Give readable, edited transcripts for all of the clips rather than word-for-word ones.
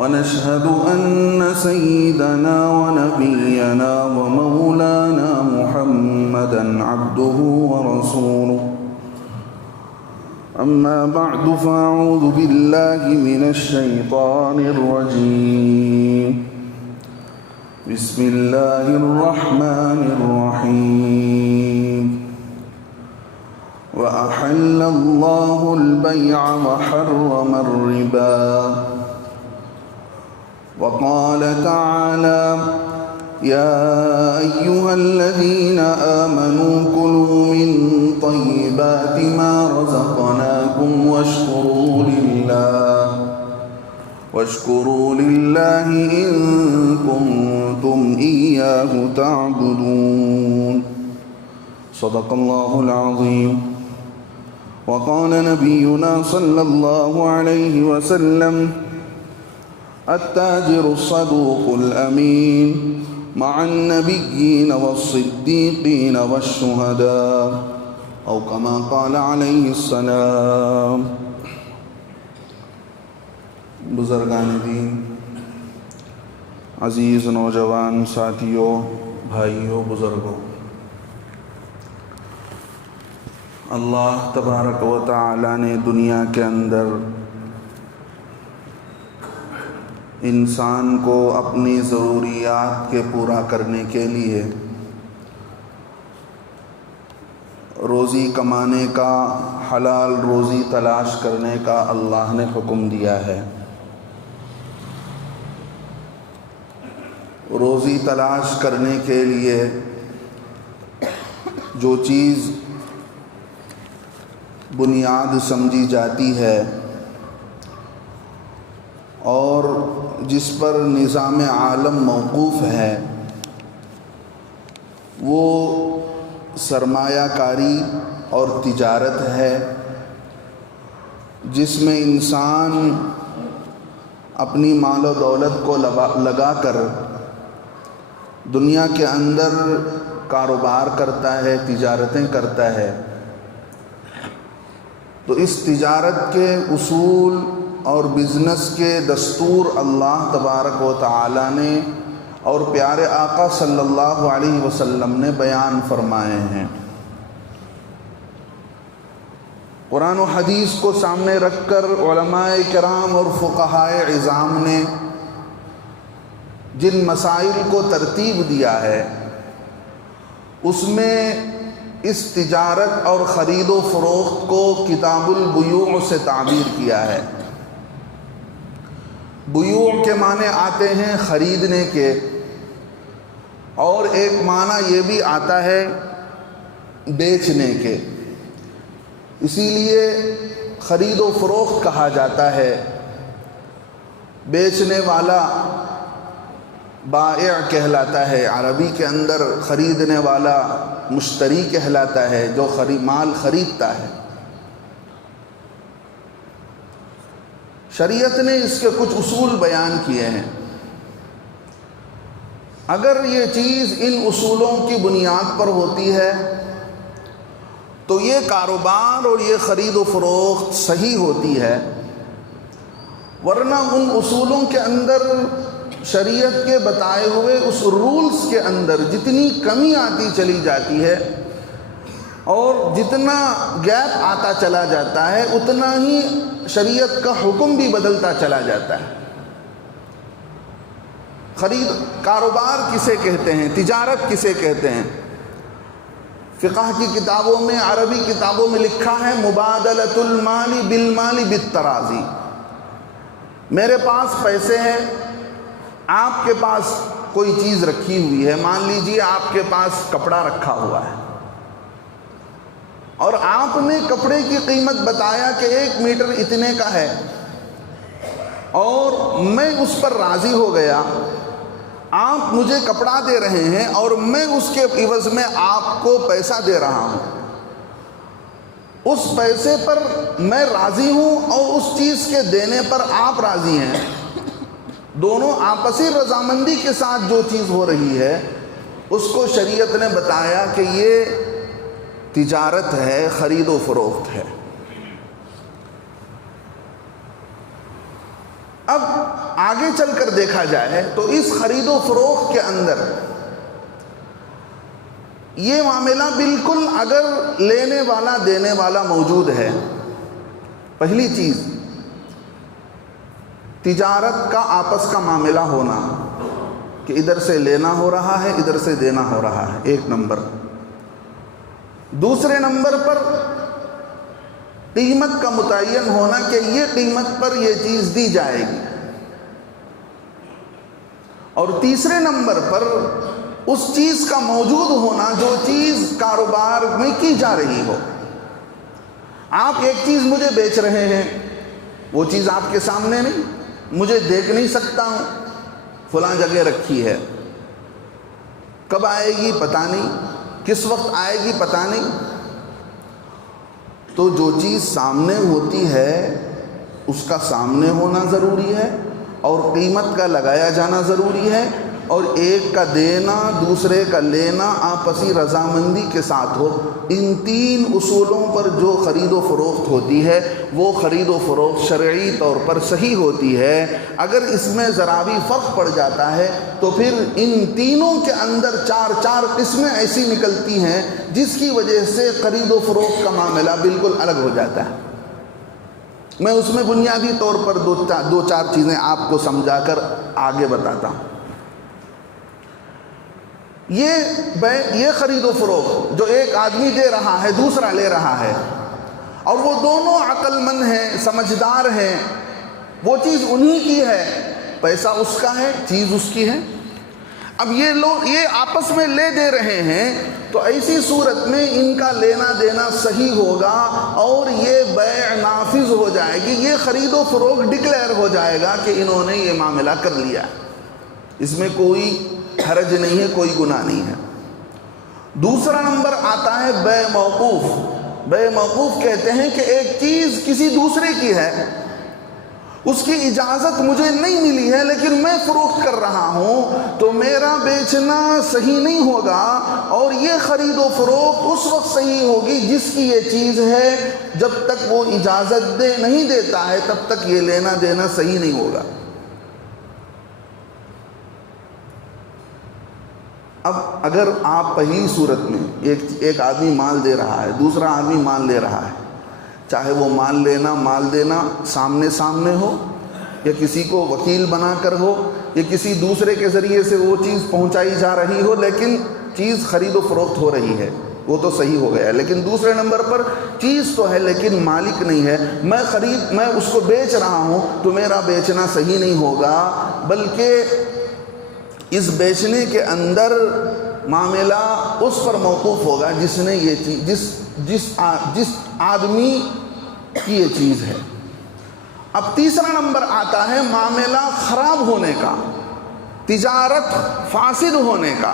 ونشهد أن سيدنا ونبينا ومولانا محمدا عبده ورسوله. أما بعد فأعوذ بالله من الشيطان الرجيم. بسم الله الرحمن الرحيم. وأحل الله البيع وحرم الربا. وقال تعالى: يا أيها الذين آمنوا كلوا من طيبات ما رزقناكم واشكروا لله إن كنتم إياه تعبدون. صدق الله العظيم. وقال نبينا صلى الله عليه وسلم: التاجر الصدوق الأمين مع النبيين والصديقين والشهداء أو كما قال عليه السلام. بزرگان دین، عزیز نوجوان ساتھیوں، بھائیوں، بزرگوں، اللہ تبارک و تعالی نے دنیا کے اندر انسان کو اپنی ضروریات کے پورا کرنے کے لیے روزی کمانے کا، حلال روزی تلاش کرنے کا اللہ نے حکم دیا ہے۔ روزی تلاش کرنے کے لیے جو چیز بنیاد سمجھی جاتی ہے اور جس پر نظام عالم موقوف ہے، وہ سرمایہ کاری اور تجارت ہے، جس میں انسان اپنی مال و دولت کو لگا کر دنیا کے اندر کاروبار کرتا ہے، تجارتیں کرتا ہے۔ تو اس تجارت کے اصول اور بزنس کے دستور اللہ تبارک و تعالی نے اور پیارے آقا صلی اللہ علیہ وسلم نے بیان فرمائے ہیں۔ قرآن و حدیث کو سامنے رکھ کر علماء کرام اور فقہائے عظام نے جن مسائل کو ترتیب دیا ہے، اس میں اس تجارت اور خرید و فروخت کو کتاب البیوع سے تعبیر کیا ہے۔ بیوع کے معنی آتے ہیں خریدنے کے، اور ایک معنی یہ بھی آتا ہے بیچنے کے، اسی لیے خرید و فروخت کہا جاتا ہے۔ بیچنے والا بائع کہلاتا ہے، عربی کے اندر خریدنے والا مشتری کہلاتا ہے، جو مال خریدتا ہے۔ شریعت نے اس کے کچھ اصول بیان کیے ہیں۔ اگر یہ چیز ان اصولوں کی بنیاد پر ہوتی ہے تو یہ کاروبار اور یہ خرید و فروخت صحیح ہوتی ہے، ورنہ ان اصولوں کے اندر شریعت کے بتائے ہوئے اس رولز کے اندر جتنی کمی آتی چلی جاتی ہے اور جتنا گیپ آتا چلا جاتا ہے، اتنا ہی شریعت کا حکم بھی بدلتا چلا جاتا ہے۔ کاروبار کسے کہتے ہیں، تجارت کسے کہتے ہیں؟ فقہ کی کتابوں میں، عربی کتابوں میں لکھا ہے مبادلۃ المال بالمال بالتراضی۔ میرے پاس پیسے ہیں، آپ کے پاس کوئی چیز رکھی ہوئی ہے، مان لیجئے آپ کے پاس کپڑا رکھا ہوا ہے، اور آپ نے کپڑے کی قیمت بتایا کہ 1 میٹر اتنے کا ہے، اور میں اس پر راضی ہو گیا۔ آپ مجھے کپڑا دے رہے ہیں اور میں اس کے عوض میں آپ کو پیسہ دے رہا ہوں، اس پیسے پر میں راضی ہوں اور اس چیز کے دینے پر آپ راضی ہیں، دونوں آپسی رضامندی کے ساتھ جو چیز ہو رہی ہے اس کو شریعت نے بتایا کہ یہ تجارت ہے، خرید و فروخت ہے۔ اب آگے چل کر دیکھا جائے تو اس خرید و فروخت کے اندر یہ معاملہ بالکل اگر لینے والا دینے والا موجود ہے، پہلی چیز تجارت کا آپس کا معاملہ ہونا کہ ادھر سے لینا ہو رہا ہے ادھر سے دینا ہو رہا ہے، ایک نمبر۔ دوسرے نمبر پر قیمت کا متعین ہونا کہ یہ قیمت پر یہ چیز دی جائے گی، اور تیسرے نمبر پر اس چیز کا موجود ہونا جو چیز کاروبار میں کی جا رہی ہو۔ آپ ایک چیز مجھے بیچ رہے ہیں، وہ چیز آپ کے سامنے نہیں، مجھے دیکھ نہیں سکتا ہوں، فلاں جگہ رکھی ہے، کب آئے گی پتہ نہیں، کس وقت آئے گی پتہ نہیں۔ تو جو چیز سامنے ہوتی ہے اس کا سامنے ہونا ضروری ہے، اور قیمت کا لگایا جانا ضروری ہے، اور ایک کا دینا دوسرے کا لینا آپسی رضامندی کے ساتھ ہو۔ ان تین اصولوں پر جو خرید و فروخت ہوتی ہے وہ خرید و فروخت شرعی طور پر صحیح ہوتی ہے۔ اگر اس میں ذرا بھی فرق پڑ جاتا ہے تو پھر ان تینوں کے اندر چار قسمیں ایسی نکلتی ہیں جس کی وجہ سے خرید و فروخت کا معاملہ بالکل الگ ہو جاتا ہے۔ میں اس میں بنیادی طور پر دو چار چیزیں آپ کو سمجھا کر آگے بتاتا ہوں۔ یہ خرید و فروخت جو ایک آدمی دے رہا ہے دوسرا لے رہا ہے، اور وہ دونوں عقل مند ہیں، سمجھدار ہیں، وہ چیز انہی کی ہے، پیسہ اس کا ہے، چیز اس کی ہے۔ اب یہ لوگ یہ آپس میں لے دے رہے ہیں تو ایسی صورت میں ان کا لینا دینا صحیح ہوگا اور یہ بیع نافذ ہو جائے گی، یہ خرید و فروخت ڈکلیئر ہو جائے گا کہ انہوں نے یہ معاملہ کر لیا، اس میں کوئی حرج نہیں ہے، کوئی گناہ نہیں ہے۔ دوسرا نمبر آتا ہے بیع موقوف۔ بیع موقوف کہتے ہیں کہ ایک چیز کسی دوسرے کی ہے، اس کی اجازت مجھے نہیں ملی ہے لیکن میں فروخت کر رہا ہوں، تو میرا بیچنا صحیح نہیں ہوگا، اور یہ خرید و فروخت اس وقت صحیح ہوگی جس کی یہ چیز ہے، جب تک وہ اجازت نہیں دیتا ہے تب تک یہ لینا دینا صحیح نہیں ہوگا۔ اب اگر آپ پہلی صورت میں ایک آدمی مال دے رہا ہے، دوسرا آدمی مال لے رہا ہے، چاہے وہ مال دینا سامنے سامنے ہو، یا کسی کو وکیل بنا کر ہو، یا کسی دوسرے کے ذریعے سے وہ چیز پہنچائی جا رہی ہو، لیکن چیز خرید و فروخت ہو رہی ہے، وہ تو صحیح ہو گیا۔ لیکن دوسرے نمبر پر چیز تو ہے لیکن مالک نہیں ہے، میں اس کو بیچ رہا ہوں تو میرا بیچنا صحیح نہیں ہوگا، بلکہ اس بیچنے کے اندر معاملہ اس پر موقوف ہوگا جس نے یہ چیز جس آدمی کی یہ چیز ہے۔ اب تیسرا نمبر آتا ہے معاملہ خراب ہونے کا، تجارت فاسد ہونے کا۔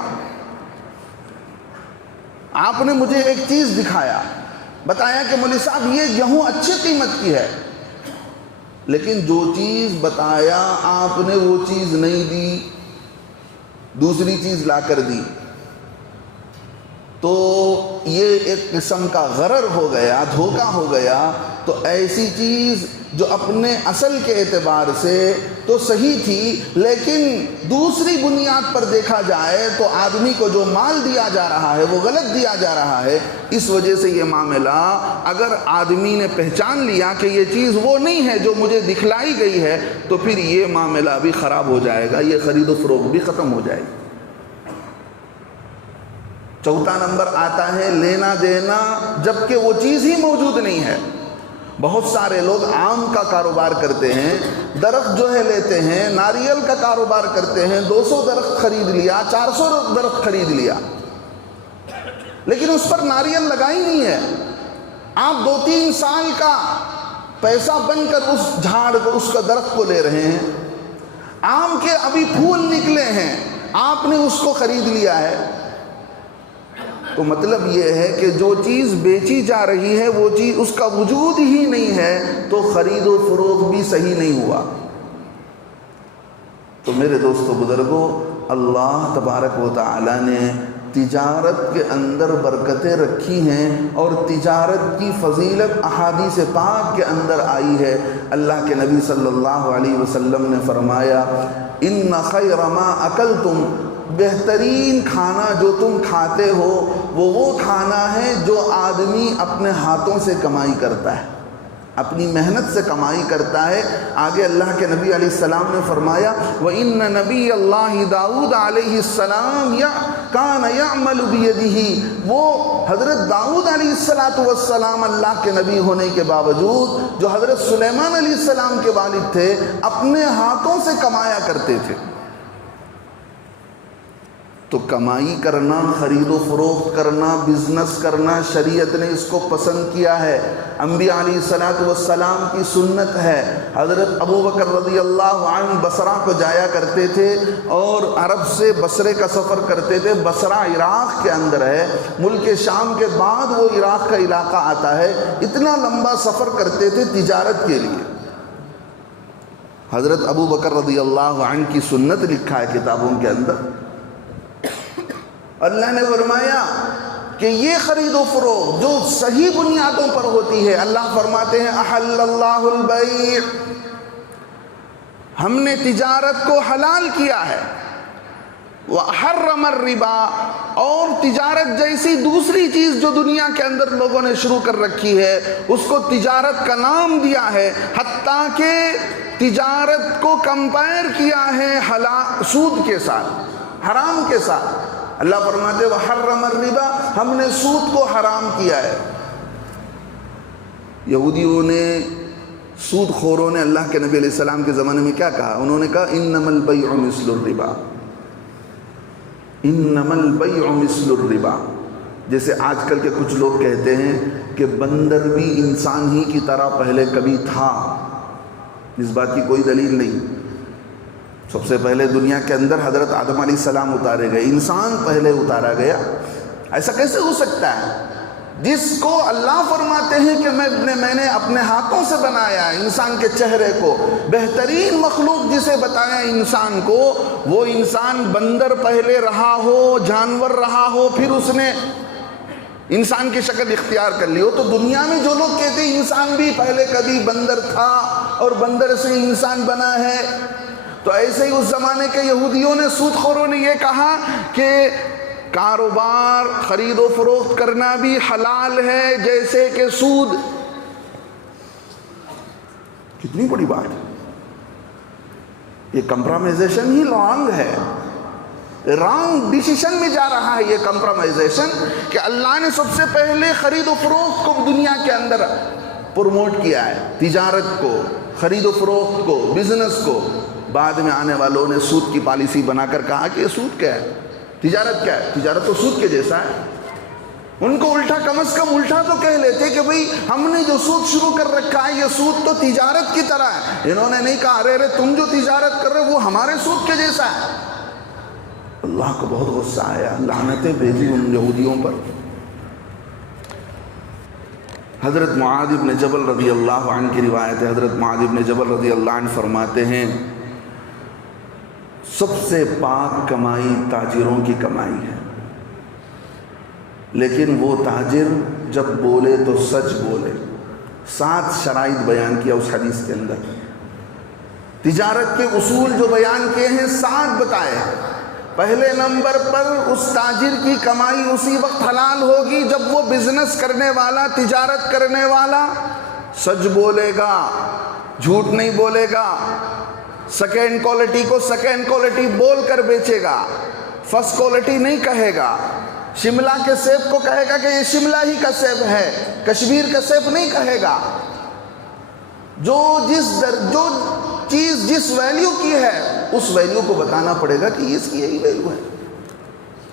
آپ نے مجھے ایک چیز دکھایا، بتایا کہ مولوی صاحب یہ گیہوں اچھی قیمت کی ہے، لیکن جو چیز بتایا آپ نے وہ چیز نہیں دی، دوسری چیز لا کر دی، تو یہ ایک قسم کا غرر ہو گیا، دھوکہ ہو گیا۔ تو ایسی چیز جو اپنے اصل کے اعتبار سے تو صحیح تھی لیکن دوسری بنیاد پر دیکھا جائے تو آدمی کو جو مال دیا جا رہا ہے وہ غلط دیا جا رہا ہے، اس وجہ سے یہ معاملہ اگر آدمی نے پہچان لیا کہ یہ چیز وہ نہیں ہے جو مجھے دکھلائی گئی ہے تو پھر یہ معاملہ بھی خراب ہو جائے گا، یہ خرید و فروخت بھی ختم ہو جائے گی۔ چوتھا نمبر آتا ہے لینا دینا جبکہ وہ چیز ہی موجود نہیں ہے۔ بہت سارے لوگ آم کا کاروبار کرتے ہیں، درخت جو ہے لیتے ہیں، ناریل کا کاروبار کرتے ہیں، 200 درخت خرید لیا، 400 درخت خرید لیا، لیکن اس پر ناریل لگائی نہیں ہے۔ آپ 2-3 سال کا پیسہ بن کر اس جھاڑ کو، اس کا درخت کو لے رہے ہیں، آم کے ابھی پھول نکلے ہیں، آپ نے اس کو خرید لیا ہے۔ تو مطلب یہ ہے کہ جو چیز بیچی جا رہی ہے وہ چیز اس کا وجود ہی نہیں ہے، تو خرید و فروخت بھی صحیح نہیں ہوا۔ تو میرے دوستو بزرگوں، اللہ تبارک و تعالی نے تجارت کے اندر برکتیں رکھی ہیں اور تجارت کی فضیلت احادیث پاک کے اندر آئی ہے۔ اللہ کے نبی صلی اللہ علیہ وسلم نے فرمایا ان خیر ما اکلتم، بہترین کھانا جو تم کھاتے ہو وہ کھانا ہے جو آدمی اپنے ہاتھوں سے کمائی کرتا ہے، اپنی محنت سے کمائی کرتا ہے۔ آگے اللہ کے نبی علیہ السلام نے فرمایا وَإِنَّ نَبِيَّ اللَّهِ داؤد علیہ السلام كَانَ يَعْمَلُ بِيَدِهِ، وہ حضرت داؤد علیہ السلام اللہ کے نبی ہونے کے باوجود جو حضرت سلیمان علیہ السلام کے والد تھے اپنے ہاتھوں سے کمایا کرتے تھے۔ تو کمائی کرنا، خرید و فروخت کرنا، بزنس کرنا شریعت نے اس کو پسند کیا ہے۔ انبیاء علیہ السلام کی سنت ہے۔ حضرت ابو بکر رضی اللہ عنہ بصرہ کو جایا کرتے تھے اور عرب سے بصرے کا سفر کرتے تھے۔ بصرہ عراق کے اندر ہے، ملک شام کے بعد وہ عراق کا علاقہ آتا ہے۔ اتنا لمبا سفر کرتے تھے تجارت کے لیے۔ حضرت ابو بکر رضی اللہ عنہ کی سنت لکھا ہے کتابوں کے اندر۔ اللہ نے فرمایا کہ یہ خرید و فروخت جو صحیح بنیادوں پر ہوتی ہے، اللہ فرماتے ہیں احل اللہ البیع، ہم نے تجارت کو حلال کیا ہے، وحرم الربا، اور تجارت جیسی دوسری چیز جو دنیا کے اندر لوگوں نے شروع کر رکھی ہے اس کو تجارت کا نام دیا ہے، حتیٰ کہ تجارت کو کمپائر کیا ہے سود کے ساتھ، حرام کے ساتھ۔ اللہ فرماتے وحرم الربا، ہم نے سود کو حرام کیا ہے۔ یہودیوں نے، سود خوروں نے اللہ کے نبی علیہ السلام کے زمانے میں کیا کہا؟ انہوں نے کہا انما البیع مثل الربا، انما البیع مثل الربا۔ جیسے آج کل کے کچھ لوگ کہتے ہیں کہ بندر بھی انسان ہی کی طرح پہلے کبھی تھا، اس بات کی کوئی دلیل نہیں۔ سب سے پہلے دنیا کے اندر حضرت آدم علیہ السلام اتارے گئے، انسان پہلے اتارا گیا، ایسا کیسے ہو سکتا ہے؟ جس کو اللہ فرماتے ہیں کہ میں نے اپنے ہاتھوں سے بنایا انسان کے چہرے کو، بہترین مخلوق جسے بتایا انسان کو، وہ انسان بندر پہلے رہا ہو، جانور رہا ہو، پھر اس نے انسان کی شکل اختیار کر لی ہو۔ تو دنیا میں جو لوگ کہتے ہیں انسان بھی پہلے کبھی بندر تھا اور بندر سے انسان بنا ہے، تو ایسے ہی اس زمانے کے یہودیوں نے، سود خوروں نے یہ کہا کہ کاروبار، خرید و فروخت کرنا بھی حلال ہے جیسے کہ سود۔ کتنی بڑی بات ہے، یہ کمپرومائزیشن ہی رانگ ہے، رانگ ڈیسیشن میں جا رہا ہے یہ کمپرومائزیشن، کہ اللہ نے سب سے پہلے خرید و فروخت کو دنیا کے اندر پروموٹ کیا ہے، تجارت کو، خرید و فروخت کو، بزنس کو۔ بعد میں آنے والوں نے سود کی پالیسی بنا کر کہا کہ یہ سود کیا ہے، تجارت کیا ہے، تجارت تو سود کے جیسا ہے۔ ان کو الٹا، کم از کم الٹا تو کہہ لیتے کہ بھئی ہم نے جو سود شروع کر رکھا ہے یہ سود تو تجارت کی طرح ہے۔ انہوں نے نہیں کہا ارے تم جو تجارت کر رہے ہو وہ ہمارے سود کے جیسا ہے۔ اللہ کو بہت غصہ آیا، لعنتیں بھیجی ان یہودیوں پر۔ حضرت معاذ بن جبل رضی اللہ عنہ کی روایت ہے، حضرت معاذ بن جبل رضی اللہ عنہ فرماتے ہیں سب سے پاک کمائی تاجروں کی کمائی ہے، لیکن وہ تاجر جب بولے تو سچ بولے۔ 7 شرائط بیان کیا اس حدیث کے اندر، تجارت کے اصول جو بیان کیے ہیں 7 بتائے۔ پہلے نمبر پر اس تاجر کی کمائی اسی وقت حلال ہوگی جب وہ بزنس کرنے والا، تجارت کرنے والا سچ بولے گا، جھوٹ نہیں بولے گا، سیکنڈ کوالٹی کو سیکنڈ کوالٹی بول کر بیچے گا، فرسٹ کوالٹی نہیں کہے گا۔ شملہ کے سیب کو کہے گا کہ یہ شملہ ہی کا سیب ہے، کشمیر کا سیب نہیں کہے گا۔ جو چیز جس ویلیو کی ہے اس ویلیو کو بتانا پڑے گا کہ اس کی یہی ویلیو ہے۔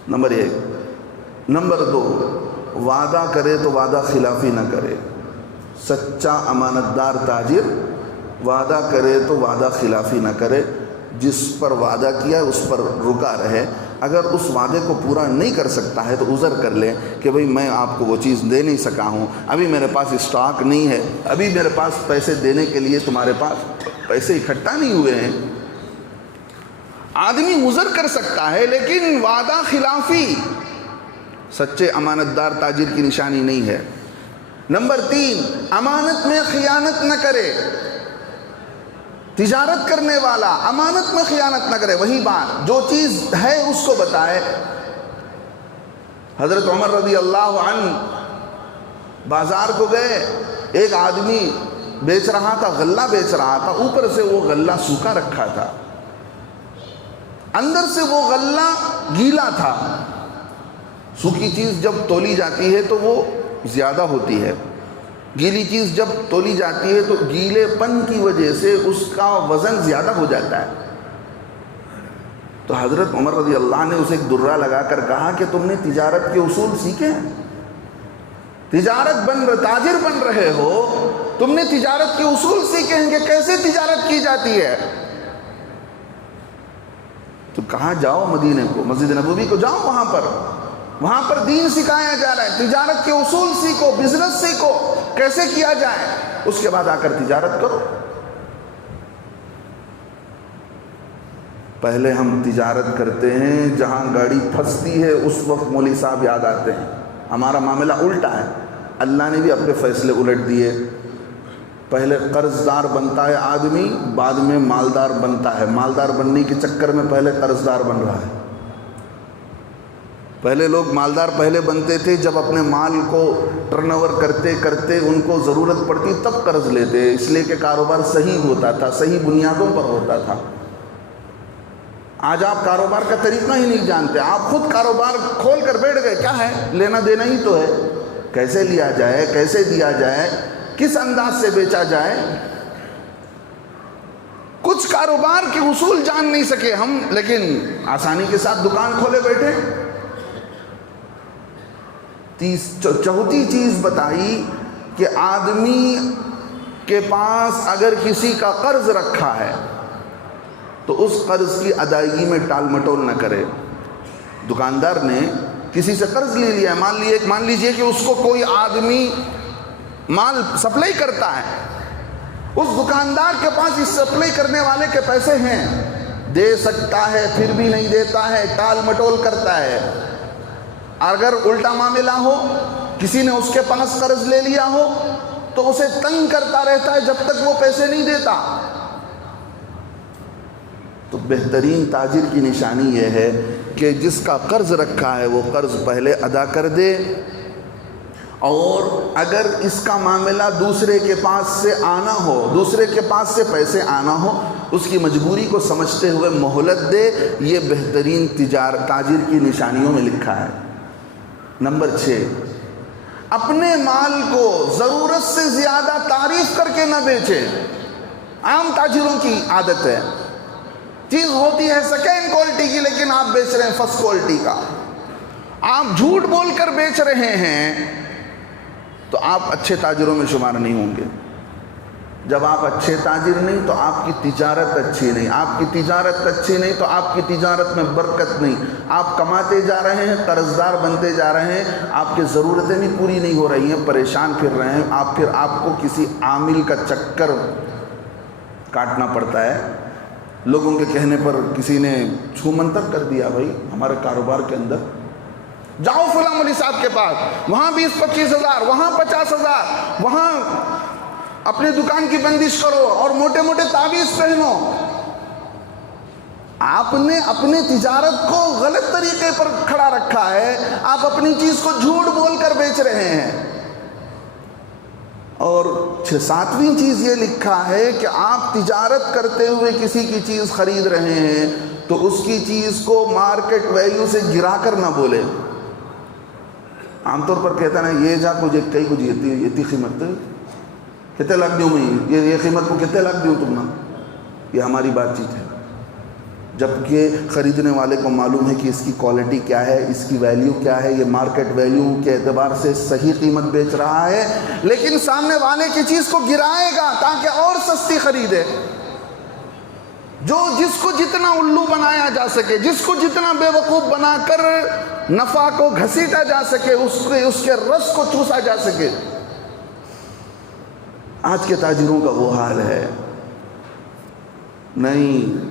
نمبر 1۔ نمبر 2، وعدہ کرے تو وعدہ خلافی نہ کرے۔ سچا امانتدار تاجر وعدہ کرے تو وعدہ خلافی نہ کرے، جس پر وعدہ کیا ہے اس پر رکا رہے۔ اگر اس وعدے کو پورا نہیں کر سکتا ہے تو عذر کر لے کہ بھئی میں آپ کو وہ چیز دے نہیں سکا ہوں، ابھی میرے پاس اسٹاک نہیں ہے، ابھی میرے پاس پیسے دینے کے لیے تمہارے پاس پیسے اکٹھا نہیں ہوئے ہیں۔ آدمی عذر کر سکتا ہے، لیکن وعدہ خلافی سچے امانت دار تاجر کی نشانی نہیں ہے۔ نمبر 3، امانت میں خیانت نہ کرے۔ تجارت کرنے والا امانت میں خیانت نہ کرے، وہی بات جو چیز ہے اس کو بتائے۔ حضرت عمر رضی اللہ عنہ بازار کو گئے، ایک آدمی بیچ رہا تھا، غلہ بیچ رہا تھا، اوپر سے وہ غلہ سوکھا رکھا تھا، اندر سے وہ غلہ گیلا تھا۔ سوکھی چیز جب تولی جاتی ہے تو وہ زیادہ ہوتی ہے، گیلی چیز جب تولی جاتی ہے تو گیلے پن کی وجہ سے اس کا وزن زیادہ ہو جاتا ہے۔ تو حضرت عمر رضی اللہ نے اسے ایک درہ لگا کر کہا کہ تم نے تجارت کے اصول سیکھے ہیں، تاجر بن رہے ہو، تم نے تجارت کے اصول سیکھے ہیں کہ کیسے تجارت کی جاتی ہے۔ تو کہاں جاؤ، مدینے کو، مسجد نبوی کو جاؤ، وہاں پر دین سکھایا جا رہا ہے، تجارت کے اصول سیکھو، بزنس سیکھو کیسے کیا جائے، اس کے بعد آ کر تجارت کرو۔ پہلے ہم تجارت کرتے ہیں، جہاں گاڑی پھنستی ہے اس وقت مولوی صاحب یاد آتے ہیں۔ ہمارا معاملہ الٹا ہے، اللہ نے بھی اپنے فیصلے الٹ دیے۔ پہلے قرض دار بنتا ہے آدمی، بعد میں مالدار بنتا ہے، مالدار بننے کے چکر میں پہلے قرض دار بن رہا ہے۔ پہلے لوگ مالدار پہلے بنتے تھے جب اپنے مال کو ٹرن اوور کرتے کرتے ان کو ضرورت پڑتی تب قرض لیتے، اس لیے کہ کاروبار صحیح ہوتا تھا، صحیح بنیادوں پر ہوتا تھا۔ آج آپ کاروبار کا طریقہ ہی نہیں جانتے، آپ خود کاروبار کھول کر بیٹھ گئے، کیا ہے، لینا دینا ہی تو ہے، کیسے لیا جائے، کیسے دیا جائے، کس انداز سے بیچا جائے۔ کچھ کاروبار کے اصول جان نہیں سکے ہم، لیکن آسانی کے ساتھ دکان کھولے بیٹھے۔ چوتھی چیز بتائی کہ آدمی کے پاس اگر کسی کا قرض رکھا ہے تو اس قرض کی ادائیگی میں ٹال مٹول نہ کرے۔ دکاندار نے کسی سے قرض لے لیا ہے، مان لیجئے کہ اس کو کوئی آدمی مال سپلائی کرتا ہے، اس دکاندار کے پاس اس سپلائی کرنے والے کے پیسے ہیں، دے سکتا ہے پھر بھی نہیں دیتا ہے، ٹال مٹول کرتا ہے۔ اگر الٹا معاملہ ہو، کسی نے اس کے پاس قرض لے لیا ہو تو اسے تنگ کرتا رہتا ہے جب تک وہ پیسے نہیں دیتا۔ تو بہترین تاجر کی نشانی یہ ہے کہ جس کا قرض رکھا ہے وہ قرض پہلے ادا کر دے، اور اگر اس کا معاملہ دوسرے کے پاس سے آنا ہو، دوسرے کے پاس سے پیسے آنا ہو، اس کی مجبوری کو سمجھتے ہوئے مہلت دے۔ یہ بہترین تاجر کی نشانیوں میں لکھا ہے۔ نمبر 6، اپنے مال کو ضرورت سے زیادہ تعریف کر کے نہ بیچے۔ عام تاجروں کی عادت ہے، چیز ہوتی ہے سیکنڈ کوالٹی کی لیکن آپ بیچ رہے ہیں فرسٹ کوالٹی کا، آپ جھوٹ بول کر بیچ رہے ہیں تو آپ اچھے تاجروں میں شمار نہیں ہوں گے۔ جب آپ اچھے تاجر نہیں تو آپ کی تجارت اچھی نہیں، آپ کی تجارت اچھی نہیں تو آپ کی تجارت میں برکت نہیں، آپ کماتے جا رہے ہیں، قرض دار بنتے جا رہے ہیں، آپ کی ضرورتیں بھی پوری نہیں ہو رہی ہیں، پریشان پھر رہے ہیں، آپ کو کسی عامل کا چکر کاٹنا پڑتا ہے۔ لوگوں کے کہنے پر کسی نے چھو منتر کر دیا، بھائی ہمارے کاروبار کے اندر جاؤ فلاں مولوی صاحب کے پاس، وہاں 20-25 ہزار، وہاں 50 ہزار، وہاں اپنے دکان کی بندش کرو اور موٹے موٹے تعویذ پہنو۔ آپ نے اپنے تجارت کو غلط طریقے پر کھڑا رکھا ہے، آپ اپنی چیز کو جھوٹ بول کر بیچ رہے ہیں۔ اور 7ویں چیز یہ لکھا ہے کہ آپ تجارت کرتے ہوئے کسی کی چیز خرید رہے ہیں تو اس کی چیز کو مارکیٹ ویلیو سے گرا کر نہ بولے۔ عام طور پر کہتا ہے نا، یہ جا کچھ کئی کچھ یہ قیمت کتنے لاکھ دوں میں، یہ قیمت کو کتنے لاکھ دوں تم نا، یہ ہماری بات چیت ہے۔ جبکہ خریدنے والے کو معلوم ہے کہ اس کی کوالٹی کیا ہے، اس کی ویلیو کیا ہے، یہ مارکیٹ ویلیو کے اعتبار سے صحیح قیمت بیچ رہا ہے، لیکن سامنے والے کی چیز کو گرائے گا تاکہ اور سستی خریدے۔ جس کو جتنا الو بنایا جا سکے، جس کو جتنا بے وقوف بنا کر نفع کو گھسیٹا جا سکے، اس کے رس کو چوسا جا سکے۔ آج کے تاجروں کا وہ حال ہے۔ نہیں،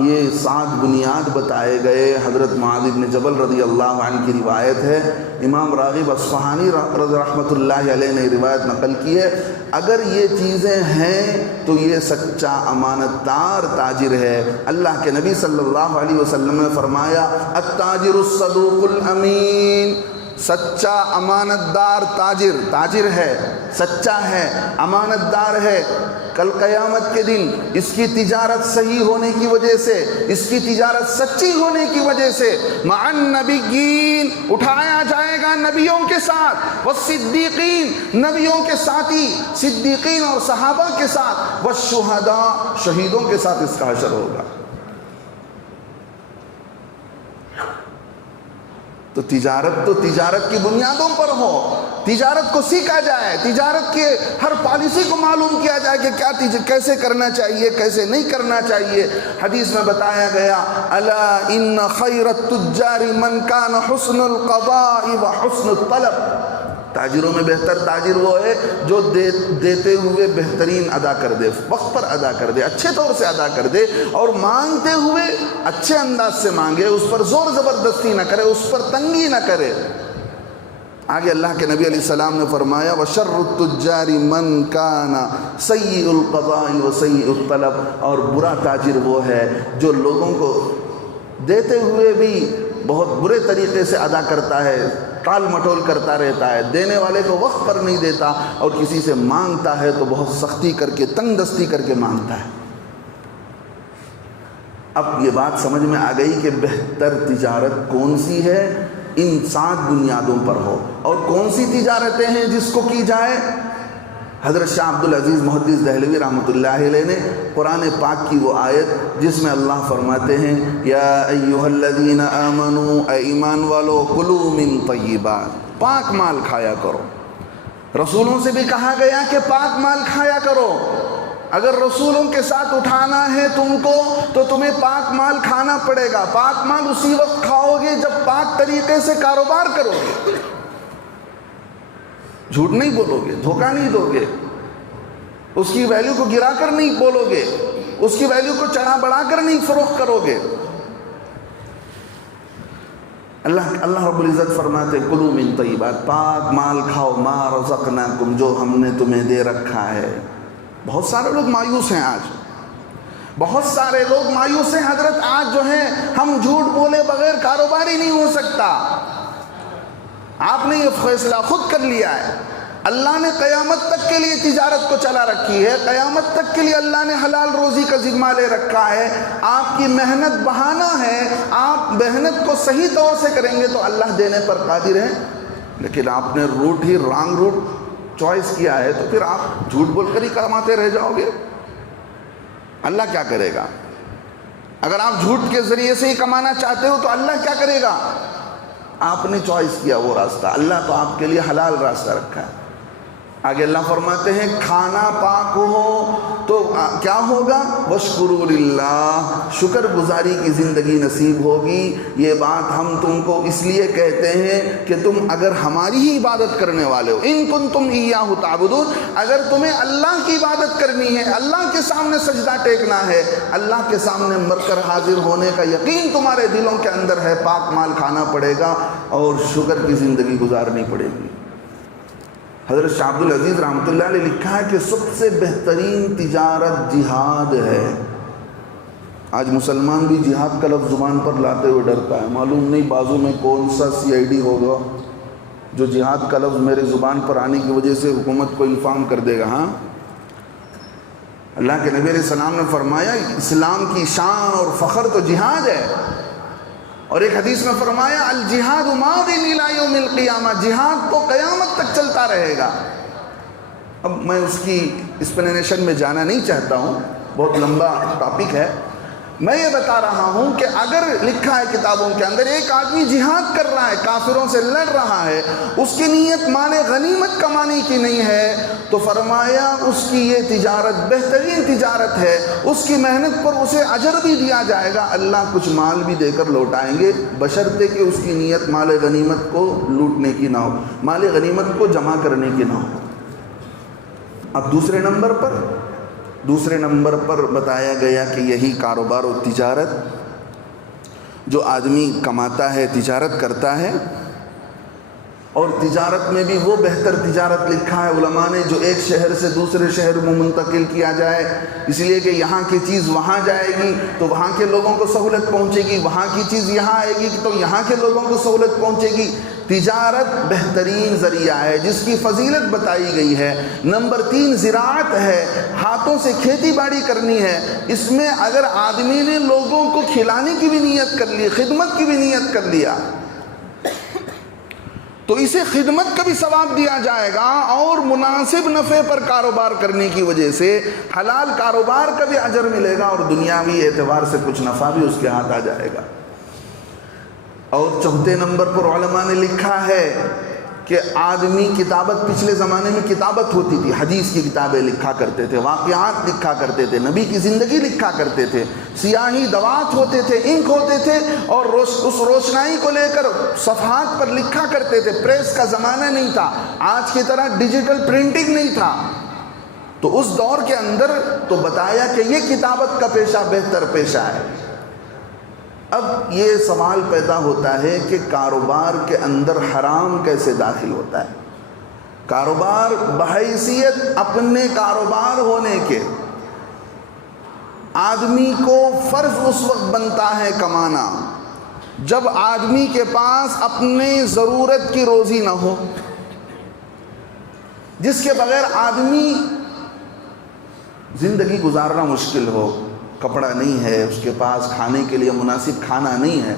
یہ 7 بنیاد بتائے گئے۔ حضرت معاذ بن جبل رضی اللہ عنہ کی روایت ہے، امام راغب اصفہانی رحمۃ اللہ علیہ نے روایت نقل کی ہے، اگر یہ چیزیں ہیں تو یہ سچا امانت دار تاجر ہے۔ اللہ کے نبی صلی اللہ علیہ وسلم نے فرمایا التاجر الصدوق الامین، سچا امانت دار تاجر ہے، سچا ہے، امانت دار ہے، کل قیامت کے دن اس کی تجارت صحیح ہونے کی وجہ سے، اس کی تجارت سچی ہونے کی وجہ سے مع النبیین اٹھایا جائے گا نبیوں کے ساتھ، والصدیقین نبیوں کے ساتھی، صدیقین اور صحابہ کے ساتھ، والشہداء شہیدوں کے ساتھ اس کا حشر ہوگا۔ تو تجارت کی بنیادوں پر ہو، تجارت کو سیکھا جائے، تجارت کے ہر پالیسی کو معلوم کیا جائے کہ کیا کیسے کرنا چاہیے، کیسے نہیں کرنا چاہیے۔ حدیث میں بتایا گیا الا ان خیر التجار من کان حسن القضاء وحسن الطلب، تاجروں میں بہتر تاجر وہ ہے جو دیتے ہوئے بہترین ادا کر دے، وقت پر ادا کر دے، اچھے طور سے ادا کر دے، اور مانگتے ہوئے اچھے انداز سے مانگے، اس پر زور زبردستی نہ کرے، اس پر تنگی نہ کرے۔ آگے اللہ کے نبی علیہ السلام نے فرمایا وَشَرُّ التُّجَّارِ مَنْ كَانَ سَيِّئُ الْقَضَاءِ وَسَيِّئُ الطَّلَبِ، اور برا تاجر وہ ہے جو لوگوں کو دیتے ہوئے بھی بہت برے طریقے سے ادا کرتا ہے، ٹال مٹول کرتا رہتا ہے، دینے والے کو وقت پر نہیں دیتا، اور کسی سے مانگتا ہے تو بہت سختی کر کے، تنگ دستی کر کے مانگتا ہے۔ اب یہ بات سمجھ میں آ گئی کہ بہتر تجارت کون سی ہے، ان 7 بنیادوں پر ہو، اور کون سی تجارتیں ہیں جس کو کی جائے۔ حضرت شاہ عبدالعزیز محدث دہلوی رحمۃ اللہ علیہ نے قرآن پاک کی وہ آیت جس میں اللہ فرماتے ہیں یا ایھا الذین آمنوا، اے ایمان والو، کلوا من طیبات، پاک مال کھایا کرو۔ رسولوں سے بھی کہا گیا کہ پاک مال کھایا کرو، اگر رسولوں کے ساتھ اٹھانا ہے تم کو تو تمہیں پاک مال کھانا پڑے گا۔ پاک مال اسی وقت کھاؤ گے جب پاک طریقے سے کاروبار کرو گے، جھوٹ نہیں بولو گے، دھوکہ نہیں دو گے، اس کی ویلیو کو گرا کر نہیں بولو گے، اس کی ویلیو کو چڑھا بڑھا کر نہیں فروخت کرو گے۔ اللہ رب العزت فرماتے کلوا من طیبات، پاک مال کھاؤ، ما رزقناکم، جو ہم نے تمہیں دے رکھا ہے۔ بہت سارے لوگ مایوس ہیں آج، بہت سارے لوگ مایوس ہیں حضرت آج جو ہیں، ہم جھوٹ بولے بغیر کاروبار ہی نہیں ہو سکتا۔ آپ نے یہ فیصلہ خود کر لیا ہے، اللہ نے قیامت تک کے لیے تجارت کو چلا رکھی ہے، قیامت تک کے لیے اللہ نے حلال روزی کا ذمہ لے رکھا ہے۔ آپ کی محنت بہانہ ہے، آپ محنت کو صحیح طور سے کریں گے تو اللہ دینے پر قادر ہے، لیکن آپ نے روٹ ہی رانگ روٹ چوائس کیا ہے تو پھر آپ جھوٹ بول کر ہی کماتے رہ جاؤ گے۔ اللہ کیا کرے گا؟ اگر آپ جھوٹ کے ذریعے سے ہی کمانا چاہتے ہو تو اللہ کیا کرے گا؟ آپ نے چوائس کیا وہ راستہ، اللہ تو آپ کے لیے حلال راستہ رکھا ہے۔ آگے اللہ فرماتے ہیں کھانا پاک ہو تو کیا ہوگا؟ وَاشْكُرُوا لِلَّهِ، شکر گزاری کی زندگی نصیب ہوگی۔ یہ بات ہم تم کو اس لیے کہتے ہیں کہ تم اگر ہماری ہی عبادت کرنے والے ہو، ان کنتم ایاہ تعبدون، اگر تمہیں اللہ کی عبادت کرنی ہے، اللہ کے سامنے سجدہ ٹیکنا ہے، اللہ کے سامنے مر کر حاضر ہونے کا یقین تمہارے دلوں کے اندر ہے، پاک مال کھانا پڑے گا اور شکر کی زندگی گزارنی پڑے گی۔ حضرت شاہ عبدالعزیز رحمۃ اللہ علیہ لکھا ہے کہ سب سے بہترین تجارت جہاد ہے۔ آج مسلمان بھی جہاد کا لفظ زبان پر لاتے ہوئے ڈرتا ہے، معلوم نہیں بازو میں کون سا CID ہوگا جو جہاد کا لفظ میرے زبان پر آنے کی وجہ سے حکومت کو انفارم کر دے گا۔ ہاں، اللہ کے نبی علیہ السلام نے فرمایا اسلام کی شان اور فخر تو جہاد ہے، اور ایک حدیث میں فرمایا الجہاد ماض الی یوم القیامہ، جہاد تو قیامت تک چلتا رہے گا۔ اب میں اس کی ایکسپلینیشن میں جانا نہیں چاہتا ہوں، بہت لمبا ٹاپک ہے، میں یہ بتا رہا ہوں کہ اگر لکھا ہے کتابوں کے اندر ایک آدمی جہاد کر رہا ہے، کافروں سے لڑ رہا ہے، اس کی نیت مال غنیمت کمانے کی نہیں ہے، تو فرمایا اس کی یہ تجارت بہترین تجارت ہے، اس کی محنت پر اسے اجر بھی دیا جائے گا، اللہ کچھ مال بھی دے کر لوٹائیں گے، بشرطے کہ اس کی نیت مال غنیمت کو لوٹنے کی نہ ہو، مال غنیمت کو جمع کرنے کی نہ ہو۔ اب دوسرے نمبر پر دوسرے نمبر پر بتایا گیا کہ یہی کاروبار و تجارت جو آدمی کماتا ہے، تجارت کرتا ہے، اور تجارت میں بھی وہ بہتر تجارت لکھا ہے علماء نے جو ایک شہر سے دوسرے شہر میں منتقل کیا جائے، اس لیے کہ یہاں کی چیز وہاں جائے گی تو وہاں کے لوگوں کو سہولت پہنچے گی، وہاں کی چیز یہاں آئے گی تو یہاں کے لوگوں کو سہولت پہنچے گی۔ تجارت بہترین ذریعہ ہے جس کی فضیلت بتائی گئی ہے۔ نمبر 3 زراعت ہے، ہاتھوں سے کھیتی باڑی کرنی ہے۔ اس میں اگر آدمی نے لوگوں کو کھلانے کی بھی نیت کر لی، خدمت کی بھی نیت کر لیا تو اسے خدمت کا بھی ثواب دیا جائے گا، اور مناسب نفع پر کاروبار کرنے کی وجہ سے حلال کاروبار کا بھی اجر ملے گا، اور دنیاوی اعتبار سے کچھ نفع بھی اس کے ہاتھ آ جائے گا۔ اور چوتھے نمبر پر علماء نے لکھا ہے کہ آدمی کتابت، پچھلے زمانے میں کتابت ہوتی تھی، حدیث کی کتابیں لکھا کرتے تھے، واقعات لکھا کرتے تھے، نبی کی زندگی لکھا کرتے تھے، سیاہی دوات ہوتے تھے، انک ہوتے تھے، اور اس روشنائی کو لے کر صفحات پر لکھا کرتے تھے۔ پریس کا زمانہ نہیں تھا، آج کی طرح ڈیجیٹل پرنٹنگ نہیں تھا، تو اس دور کے اندر تو بتایا کہ یہ کتابت کا پیشہ بہتر پیشہ ہے۔ اب یہ سوال پیدا ہوتا ہے کہ کاروبار کے اندر حرام کیسے داخل ہوتا ہے؟ کاروبار بحیثیت اپنے کاروبار ہونے کے آدمی کو فرض اس وقت بنتا ہے کمانا جب آدمی کے پاس اپنے ضرورت کی روزی نہ ہو، جس کے بغیر آدمی زندگی گزارنا مشکل ہو، کپڑا نہیں ہے اس کے پاس، کھانے کے لیے مناسب کھانا نہیں ہے،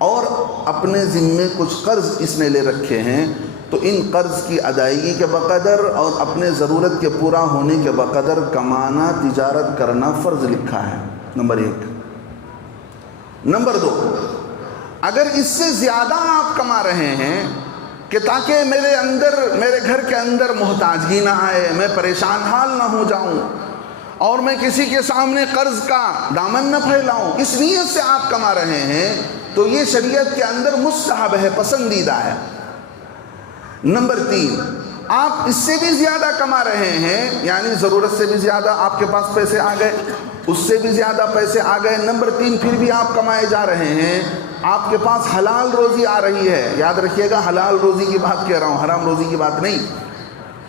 اور اپنے ذمے کچھ قرض اس نے لے رکھے ہیں، تو ان قرض کی ادائیگی کے بقدر اور اپنے ضرورت کے پورا ہونے کے بقدر کمانا، تجارت کرنا فرض لکھا ہے، نمبر 1۔ نمبر 2، اگر اس سے زیادہ آپ کما رہے ہیں کہ تاکہ میرے گھر کے اندر محتاجگی نہ آئے، میں پریشان حال نہ ہو جاؤں، اور میں کسی کے سامنے قرض کا دامن نہ پھیلاؤں، اس نیت سے آپ کما رہے ہیں تو یہ شریعت کے اندر مستحب ہے، پسندیدہ ہے۔ نمبر 3، آپ اس سے بھی زیادہ کما رہے ہیں، یعنی ضرورت سے بھی زیادہ آپ کے پاس پیسے آ گئے، اس سے بھی زیادہ پیسے آ گئے، نمبر 3 پھر بھی آپ کمائے جا رہے ہیں، آپ کے پاس حلال روزی آ رہی ہے۔ یاد رکھیے گا، حلال روزی کی بات کہہ رہا ہوں، حرام روزی کی بات نہیں۔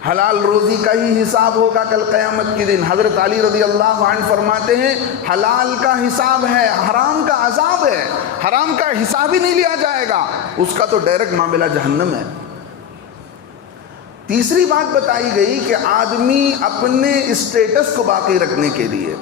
حلال روزی کا ہی حساب ہوگا کل قیامت کے دن۔ حضرت علی رضی اللہ عنہ فرماتے ہیں حلال کا حساب ہے، حرام کا عذاب ہے، حرام کا حساب ہی نہیں لیا جائے گا، اس کا تو ڈائریکٹ معاملہ جہنم ہے۔ تیسری بات بتائی گئی کہ آدمی اپنے اسٹیٹس کو باقی رکھنے کے لیے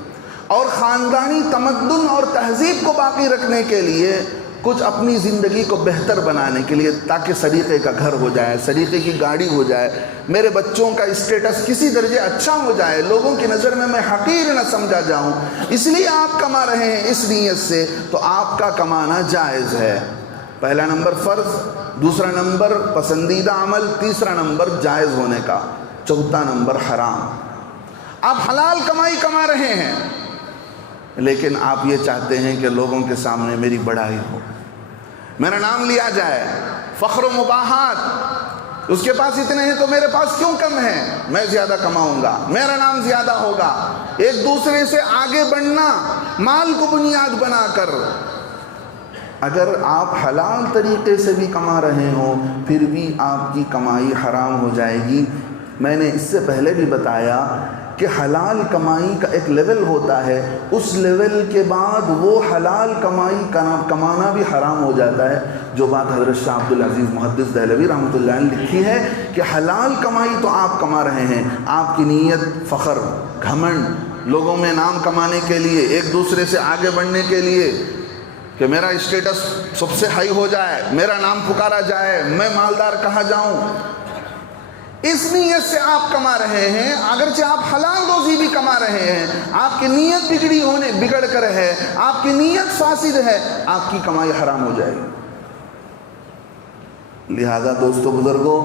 اور خاندانی تمدن اور تہذیب کو باقی رکھنے کے لیے، کچھ اپنی زندگی کو بہتر بنانے کے لیے، تاکہ سلیقے کا گھر ہو جائے، سلیقے کی گاڑی ہو جائے، میرے بچوں کا اسٹیٹس کسی درجے اچھا ہو جائے، لوگوں کی نظر میں حقیر نہ سمجھا جاؤں، اس لیے آپ کما رہے ہیں اس نیت سے، تو آپ کا کمانا جائز ہے۔ پہلا نمبر فرض، دوسرا نمبر پسندیدہ عمل، تیسرا نمبر جائز ہونے کا، چوتھا نمبر حرام۔ آپ حلال کمائی کما رہے ہیں، لیکن آپ یہ چاہتے ہیں کہ لوگوں کے سامنے میری بڑائی ہو، میرا نام لیا جائے، فخر و مباحات، اس کے پاس اتنے ہیں تو میرے پاس کیوں کم ہے، میں زیادہ کماؤں گا، میرا نام زیادہ ہوگا، ایک دوسرے سے آگے بڑھنا مال کو بنیاد بنا کر۔ اگر آپ حلال طریقے سے بھی کما رہے ہوں پھر بھی آپ کی کمائی حرام ہو جائے گی۔ میں نے اس سے پہلے بھی بتایا کہ حلال کمائی کا ایک لیول ہوتا ہے، اس لیول کے بعد وہ حلال کمائی کمانا بھی حرام ہو جاتا ہے، جو بات حضرت شاہ عبدالعزیز محدث دہلوی رحمۃ اللہ علیہ نے لکھی ہے کہ حلال کمائی تو آپ کما رہے ہیں، آپ کی نیت فخر، گھمنڈ، لوگوں میں نام کمانے کے لیے، ایک دوسرے سے آگے بڑھنے کے لیے، کہ میرا اسٹیٹس سب سے ہائی ہو جائے، میرا نام پکارا جائے، میں مالدار کہا جاؤں، اس نیت سے آپ کما رہے ہیں۔ اگرچہ آپ حلال روزی بھی کما رہے ہیں، آپ کی نیت بگڑ کر ہے، آپ کی نیت فاسد ہے، آپ کی کمائی حرام ہو جائے گی۔ لہذا دوستو بزرگوں،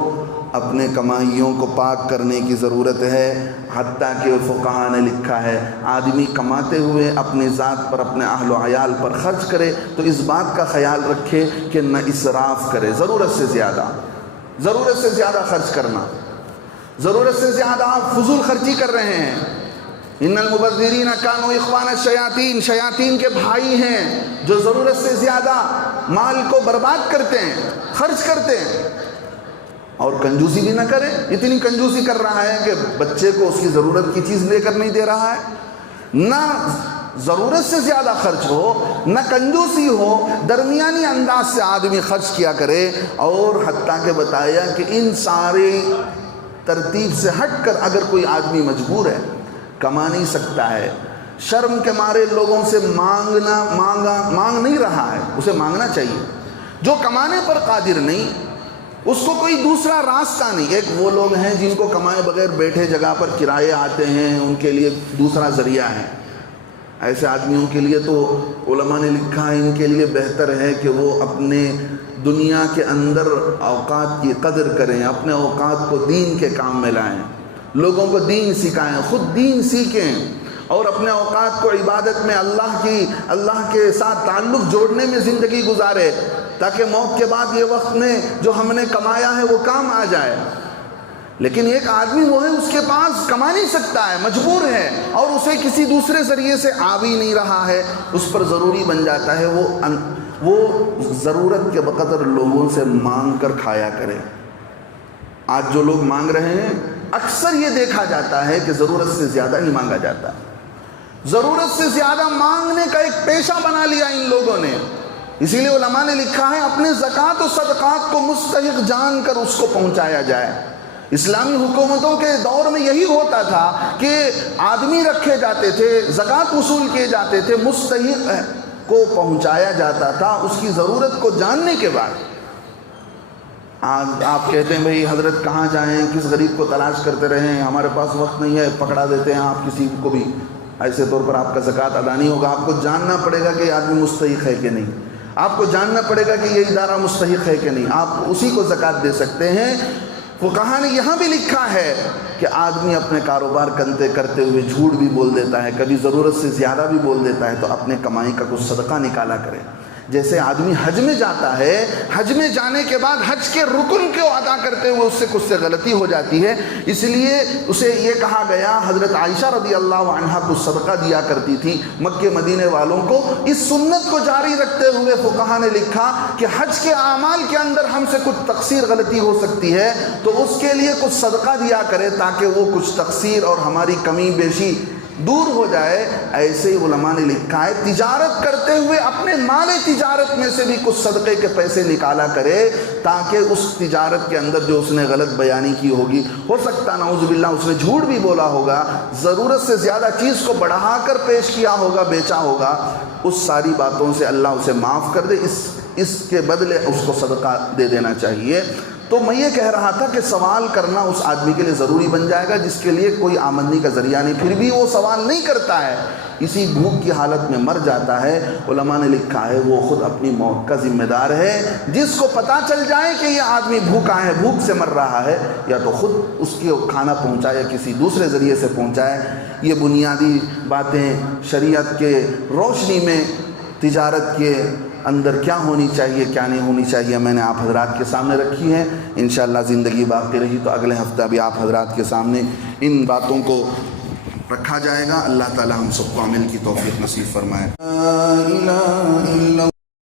اپنے کمائیوں کو پاک کرنے کی ضرورت ہے، حتیٰ کہ فقہاء نے لکھا ہے آدمی کماتے ہوئے اپنی ذات پر، اپنے اہل و عیال پر خرچ کرے تو اس بات کا خیال رکھے کہ نہ اسراف کرے، ضرورت سے زیادہ خرچ کرنا، ضرورت سے زیادہ آپ فضول خرچی کر رہے ہیں، ان المبذرین کانوا اخوان الشیاطین، شیاطین کے بھائی ہیں جو ضرورت سے زیادہ مال کو برباد کرتے ہیں، خرچ کرتے ہیں. اور کنجوسی بھی نہ کرے. اتنی کنجوسی کر رہا ہے کہ بچے کو اس کی ضرورت کی چیز لے کر نہیں دے رہا ہے. نہ ضرورت سے زیادہ خرچ ہو، نہ کنجوسی ہو، درمیانی انداز سے آدمی خرچ کیا کرے. اور حتیٰ کہ بتایا کہ ان ساری ترتیب سے ہٹ کر اگر کوئی آدمی مجبور ہے، کما نہیں سکتا ہے، شرم کے مارے لوگوں سے مانگ نہیں رہا ہے، اسے مانگنا چاہیے. جو کمانے پر قادر نہیں، اس کو کوئی دوسرا راستہ نہیں. ایک وہ لوگ ہیں جن کو کمائے بغیر بیٹھے جگہ پر کرائے آتے ہیں، ان کے لیے دوسرا ذریعہ ہے. ایسے آدمیوں کے لیے تو علماء نے لکھا ہے ان کے لیے بہتر ہے کہ وہ اپنے دنیا کے اندر اوقات کی قدر کریں، اپنے اوقات کو دین کے کام میں لائیں، لوگوں کو دین سکھائیں، خود دین سیکھیں، اور اپنے اوقات کو عبادت میں اللہ کے ساتھ تعلق جوڑنے میں زندگی گزارے، تاکہ موت کے بعد یہ وقت میں جو ہم نے کمایا ہے وہ کام آ جائے. لیکن ایک آدمی وہ ہے، اس کے پاس کما نہیں سکتا ہے، مجبور ہے، اور اسے کسی دوسرے ذریعے سے آ بھی نہیں رہا ہے. اس پر ضروری بن جاتا ہے وہ ضرورت کے بقدر لوگوں سے مانگ کر کھایا کرے. آج جو لوگ مانگ رہے ہیں، اکثر یہ دیکھا جاتا ہے کہ ضرورت سے زیادہ ہی مانگا جاتا ہے. ضرورت سے زیادہ مانگنے کا ایک پیشہ بنا لیا ان لوگوں نے. اسی لیے علماء نے لکھا ہے اپنے زکوٰۃ و صدقات کو مستحق جان کر اس کو پہنچایا جائے. اسلامی حکومتوں کے دور میں یہی ہوتا تھا کہ آدمی رکھے جاتے تھے، زکوٰۃ وصول کیے جاتے تھے، مستحق کو پہنچایا جاتا تھا اس کی ضرورت کو جاننے کے بعد. آپ کہتے ہیں بھئی حضرت کہاں جائیں، کس غریب کو تلاش کرتے رہیں، ہمارے پاس وقت نہیں ہے، پکڑا دیتے ہیں آپ کسی کو بھی. ایسے طور پر آپ کا زکوٰۃ ادا نہیں ہوگا. آپ کو جاننا پڑے گا کہ یہ آدمی مستحق ہے کہ نہیں، آپ کو جاننا پڑے گا کہ یہ ادارہ مستحق ہے کہ نہیں، آپ اسی کو زکوٰۃ دے سکتے ہیں. فقہا نے یہاں بھی لکھا ہے کہ آدمی اپنے کاروبار کرتے ہوئے جھوٹ بھی بول دیتا ہے، کبھی ضرورت سے زیادہ بھی بول دیتا ہے، تو اپنے کمائی کا کچھ صدقہ نکالا کرے. جیسے آدمی حج میں جاتا ہے، حج میں جانے کے بعد حج کے رکن کو ادا کرتے ہوئے اس سے غلطی ہو جاتی ہے، اس لیے اسے یہ کہا گیا. حضرت عائشہ رضی اللہ عنہا کو صدقہ دیا کرتی تھی مکہ مدینے والوں کو. اس سنت کو جاری رکھتے ہوئے فقہا نے لکھا کہ حج کے اعمال کے اندر ہم سے کچھ تقصیر غلطی ہو سکتی ہے تو اس کے لیے کچھ صدقہ دیا کرے تاکہ وہ کچھ تقصیر اور ہماری کمی بیشی دور ہو جائے. ایسے ہی علماء نے لکھا ہے تجارت کرتے ہوئے اپنے مال تجارت میں سے بھی کچھ صدقے کے پیسے نکالا کرے تاکہ اس تجارت کے اندر جو اس نے غلط بیانی کی ہوگی، ہو سکتا نعوذ باللہ اس نے جھوٹ بھی بولا ہوگا، ضرورت سے زیادہ چیز کو بڑھا کر پیش کیا ہوگا، بیچا ہوگا، اس ساری باتوں سے اللہ اسے معاف کر دے. اس کے بدلے اس کو صدقہ دے دینا چاہیے. تو میں یہ کہہ رہا تھا کہ سوال کرنا اس آدمی کے لیے ضروری بن جائے گا جس کے لیے کوئی آمدنی کا ذریعہ نہیں، پھر بھی وہ سوال نہیں کرتا ہے، اسی بھوک کی حالت میں مر جاتا ہے. علماء نے لکھا ہے وہ خود اپنی موت کا ذمہ دار ہے. جس کو پتہ چل جائے کہ یہ آدمی بھوکا ہے، بھوک سے مر رہا ہے، یا تو خود اس کو کھانا پہنچائے یا کسی دوسرے ذریعے سے پہنچائے. یہ بنیادی باتیں شریعت کے روشنی میں تجارت کے اندر کیا ہونی چاہیے کیا نہیں ہونی چاہیے میں نے آپ حضرات کے سامنے رکھی ہے. انشاءاللہ زندگی باقی رہی تو اگلے ہفتہ بھی آپ حضرات کے سامنے ان باتوں کو رکھا جائے گا. اللہ تعالی ہم سب کو عمل کی توفیق نصیب فرمائے.